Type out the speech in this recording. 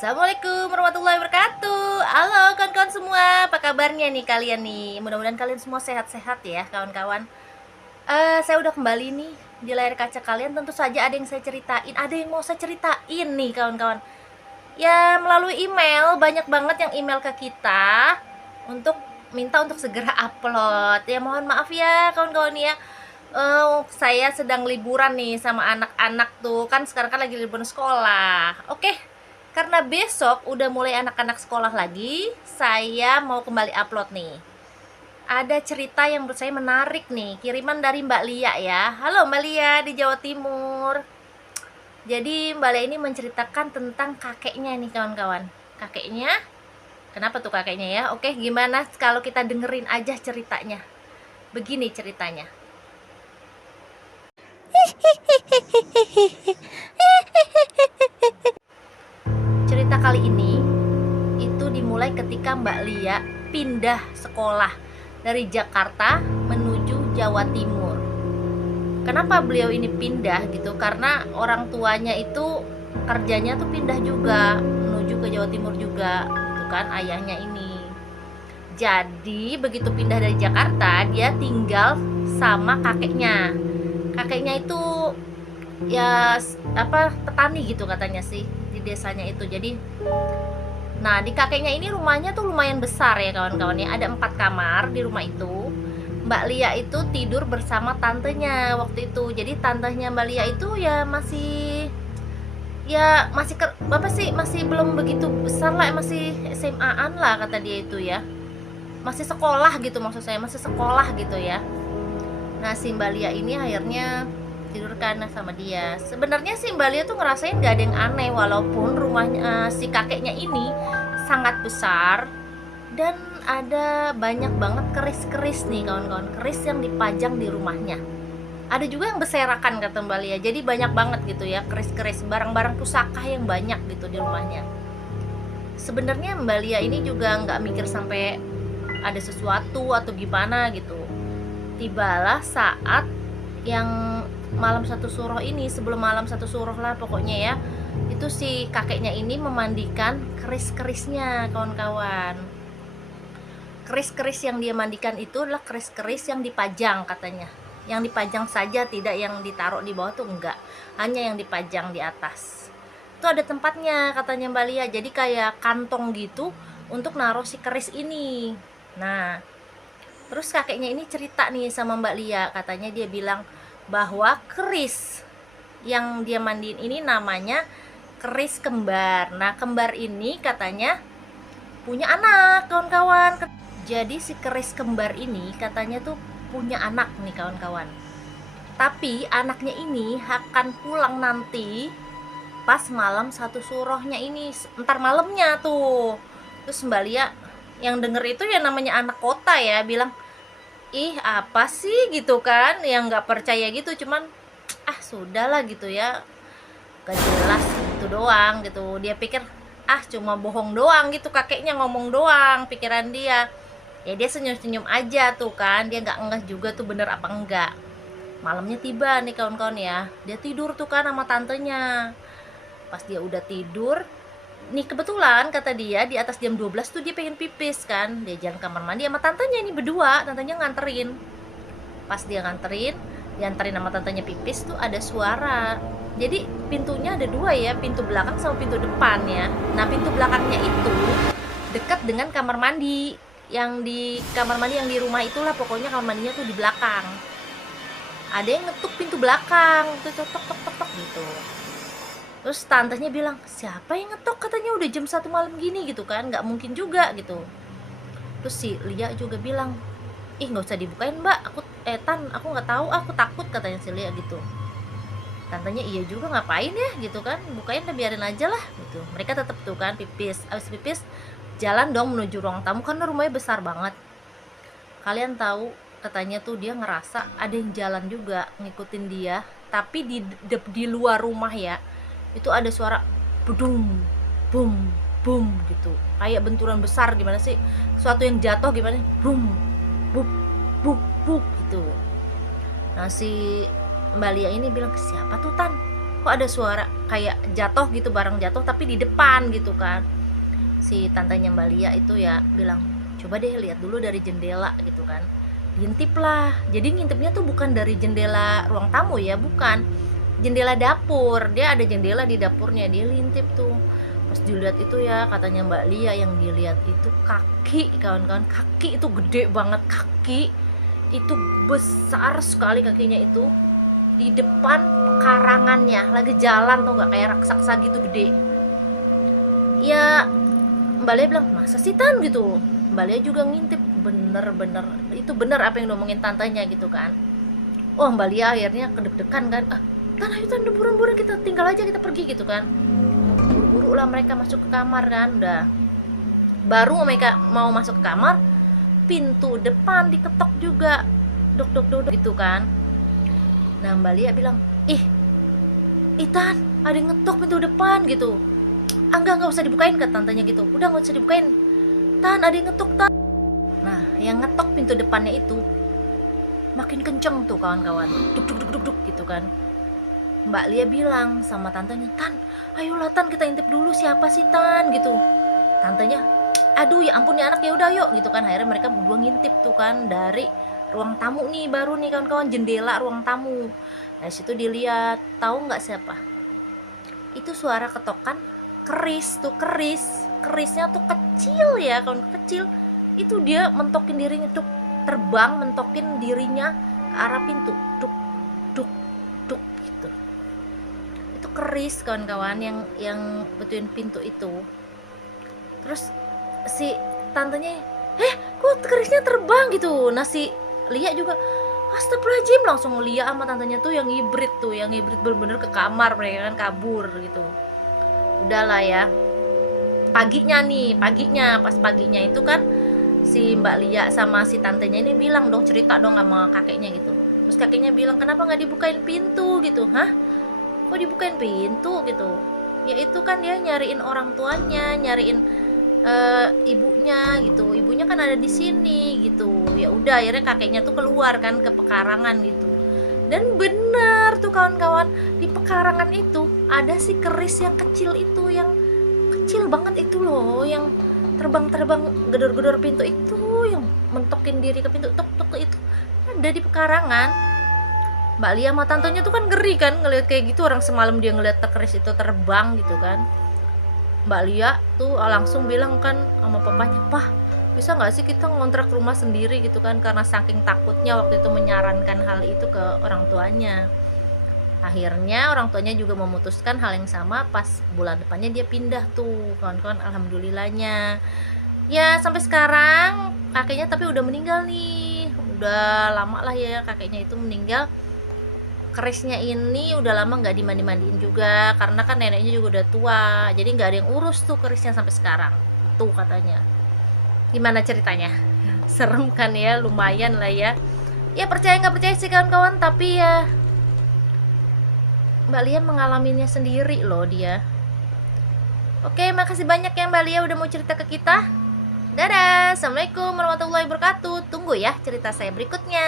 Assalamualaikum warahmatullahi wabarakatuh. Halo kawan-kawan semua, apa kabarnya nih kalian nih? Mudah-mudahan kalian semua sehat-sehat ya kawan-kawan. Saya udah kembali nih di layar kaca kalian. Tentu saja ada yang saya ceritain, ada yang mau saya ceritain nih kawan-kawan. Ya melalui email, banyak banget yang email ke kita untuk minta untuk segera upload. Ya mohon maaf ya kawan-kawan ya. Saya sedang liburan nih sama anak-anak tuh, kan sekarang kan lagi liburan sekolah. Oke, karena besok udah mulai anak-anak sekolah lagi, saya mau kembali upload nih. Ada cerita yang menurut saya menarik nih, kiriman dari Mbak Lia ya. Halo Mbak Lia di Jawa Timur. Jadi Mbak Lia ini menceritakan tentang kakeknya nih kawan-kawan. Kakeknya, kenapa tuh kakeknya ya? Oke, gimana kalau kita dengerin aja ceritanya. Begini ceritanya. Cerita kali ini itu dimulai ketika Mbak Lia pindah sekolah dari Jakarta menuju Jawa Timur. Kenapa beliau ini pindah gitu? Karena orang tuanya itu kerjanya tuh pindah juga menuju ke Jawa Timur juga, gitu kan ayahnya ini. Jadi begitu pindah dari Jakarta, dia tinggal sama kakeknya. Kakeknya itu ya petani gitu katanya sih di desanya itu. Jadi nah di kakeknya ini rumahnya tuh lumayan besar ya kawan-kawan ya, ada 4 kamar di rumah itu. Mbak Lia itu tidur bersama tantenya waktu itu. Jadi tantenya Mbak Lia itu ya masih masih belum begitu besar lah, masih SMA-an lah kata dia itu ya, masih sekolah gitu, maksud saya masih sekolah gitu ya. Nah si Mbak Lia ini akhirnya tidur karena sama dia. Sebenarnya sih Mbak Lia tuh ngerasain gak ada yang aneh, walaupun rumahnya si kakeknya ini sangat besar dan ada banyak banget keris-keris nih kawan-kawan, keris yang dipajang di rumahnya. Ada juga yang berserakan kata Mbak Lia, jadi banyak banget gitu ya keris-keris, barang-barang pusaka yang banyak gitu di rumahnya. Sebenarnya Mbak Lia ini juga nggak mikir sampai ada sesuatu atau gimana gitu. Tibalah saat yang malam satu suruh ini, sebelum malam satu suruh lah pokoknya ya, itu si kakeknya ini memandikan keris-kerisnya kawan-kawan. Keris-keris yang dia mandikan itu adalah keris-keris yang dipajang katanya, yang dipajang saja, tidak yang ditaruh di bawah tuh enggak, hanya yang dipajang di atas. Itu ada tempatnya katanya Mbak Lia, jadi kayak kantong gitu untuk naruh si keris ini. Nah terus kakeknya ini cerita nih sama Mbak Lia, katanya dia bilang bahwa keris yang dia mandiin ini namanya keris kembar. Nah kembar ini katanya punya anak kawan-kawan. Jadi si keris kembar ini katanya tuh punya anak nih kawan-kawan, tapi anaknya ini akan pulang nanti pas malam satu surohnya ini, entar malamnya tuh. Terus Mbak Lia yang denger itu ya namanya anak kota ya, bilang ih apa sih gitu kan, yang nggak percaya gitu, cuman sudahlah gitu ya, gak jelas gitu doang gitu. Dia pikir cuma bohong doang gitu, kakeknya ngomong doang pikiran dia. Ya dia senyum-senyum aja tuh kan, dia nggak ngeh juga tuh bener apa enggak. Malamnya tiba nih kawan-kawan ya, dia tidur tuh kan sama tantenya. Pas dia udah tidur nih, kebetulan kata dia di atas jam 12 tuh dia pengen pipis kan, dia jalan kamar mandi sama tantenya ini berdua, tantenya nganterin. Pas dia dianterin sama tantenya pipis tuh ada suara. Jadi pintunya ada 2 ya, pintu belakang sama pintu depan ya. Nah pintu belakangnya itu dekat dengan kamar mandi, yang di kamar mandi yang di rumah itulah, pokoknya kamar mandinya tuh di belakang. Ada yang ngetuk pintu belakang tuh, tok tok tok tok gitu. Terus tantenya bilang, siapa yang ngetok, katanya udah jam 1 malam gini gitu kan, nggak mungkin juga gitu. Terus si Lia juga bilang, ih nggak usah dibukain mbak, aku nggak tahu, aku takut, katanya si Lia gitu. Tantenya iya juga, ngapain ya gitu kan, bukain udah, biarin aja lah gitu. Mereka tetap tuh kan pipis, abis pipis jalan dong menuju ruang tamu karena rumahnya besar banget. Kalian tahu katanya tuh dia ngerasa ada yang jalan juga ngikutin dia, tapi di luar rumah ya, itu ada suara budung bum bum gitu, kayak benturan besar gimana sih, suatu yang jatuh gimana, bum buk buk buk gitu. Nah si Mbak Lia ini bilang, siapa tuh Tan, kok ada suara kayak jatuh gitu, barang jatuh tapi di depan gitu kan. Si tantenya Mbak Lia itu ya bilang, coba deh lihat dulu dari jendela gitu kan. Diintip lah, jadi ngintipnya tuh bukan dari jendela ruang tamu ya, bukan, jendela dapur. Dia ada jendela di dapurnya, dia ngintip tuh. Pas dilihat itu ya, katanya Mbak Lia yang dilihat itu kaki, kawan-kawan. Kaki itu gede banget, kaki itu besar sekali kakinya itu, di depan pekarangannya, lagi jalan tuh nggak, kayak raksasa gitu gede. Ya Mbak Lia bilang, masa sih Tan gitu. Mbak Lia juga ngintip, bener-bener itu bener apa yang ngomongin tantanya gitu kan. Oh Mbak Lia akhirnya kedeg-degan kan, Tan ayo Tan, buruan-buruan kita tinggal aja, kita pergi gitu kan. Buru-buru lah mereka masuk ke kamar kan. Udah baru mereka mau masuk ke kamar, pintu depan diketok juga, dok dok dok gitu kan. Nah Mbak Lia bilang, Tan ada yang ngetok pintu depan gitu. Enggak usah dibukain, kata tantanya gitu. Udah nggak usah dibukain Tan, ada yang ngetok Tan. Nah yang ngetok pintu depannya itu makin kenceng tuh kawan-kawan, duk duk duk duk duk gitu kan. Mbak Lia bilang sama tantenya, Tan ayolah Tan, kita intip dulu siapa sih Tan gitu. Tantenya, aduh ya ampun ya anak, ya udah yuk gitu kan. Akhirnya mereka berdua ngintip tuh kan dari ruang tamu nih, baru nih kawan-kawan, jendela ruang tamu. Nah situ dilihat, tahu nggak siapa itu? Suara ketokan keris tuh, kerisnya tuh kecil ya kawan, kecil. Itu dia mentokin dirinya tuh, terbang mentokin dirinya ke arah pintu, duk duk duk gitu. Itu keris kawan-kawan yang betuin pintu itu. Terus si tantenya, kok kerisnya terbang gitu. Nah si Lia juga, astagfirullahaladzim, langsung Lia sama tantenya tuh yang hibrid bener-bener ke kamar, mereka kan kabur gitu. Udahlah ya, paginya pas paginya itu kan si Mbak Lia sama si tantenya ini bilang dong, cerita dong sama kakeknya gitu. Terus kakeknya bilang, kenapa nggak dibukain pintu gitu? Kok dibukain pintu gitu? Ya itu kan dia nyariin orang tuanya, nyariin ibunya gitu. Ibunya kan ada di sini gitu. Ya udah akhirnya kakeknya tuh keluar kan ke pekarangan gitu. Dan benar tuh kawan-kawan, di pekarangan itu ada si keris yang kecil itu, yang kecil banget itu loh, yang terbang-terbang gedor-gedor pintu itu, yang mentokin diri ke pintu, tok itu ada di pekarangan. Mbak Lia sama tantenya tuh kan ngeri kan ngeliat kayak gitu, orang semalam dia ngeliat keris itu terbang gitu kan. Mbak Lia tuh langsung bilang kan sama papanya, Pah bisa nggak sih kita ngontrak rumah sendiri gitu kan, karena saking takutnya waktu itu menyarankan hal itu ke orang tuanya. Akhirnya orang tuanya juga memutuskan hal yang sama, pas bulan depannya dia pindah tuh kawan-kawan. Alhamdulillahnya ya sampai sekarang kakeknya tapi udah meninggal nih, udah lama lah ya kakeknya itu meninggal. Kerisnya ini udah lama nggak dimandi-mandiin juga, karena kan neneknya juga udah tua, jadi nggak ada yang urus tuh kerisnya sampai sekarang tuh katanya. Gimana ceritanya? Serem kan ya, lumayan lah ya. Ya percaya nggak percaya sih kawan-kawan, tapi ya Mbak Lia mengalaminya sendiri loh dia. Oke, makasih banyak ya Mbak Lia udah mau cerita ke kita. Dadah, assalamualaikum warahmatullahi wabarakatuh. Tunggu ya cerita saya berikutnya.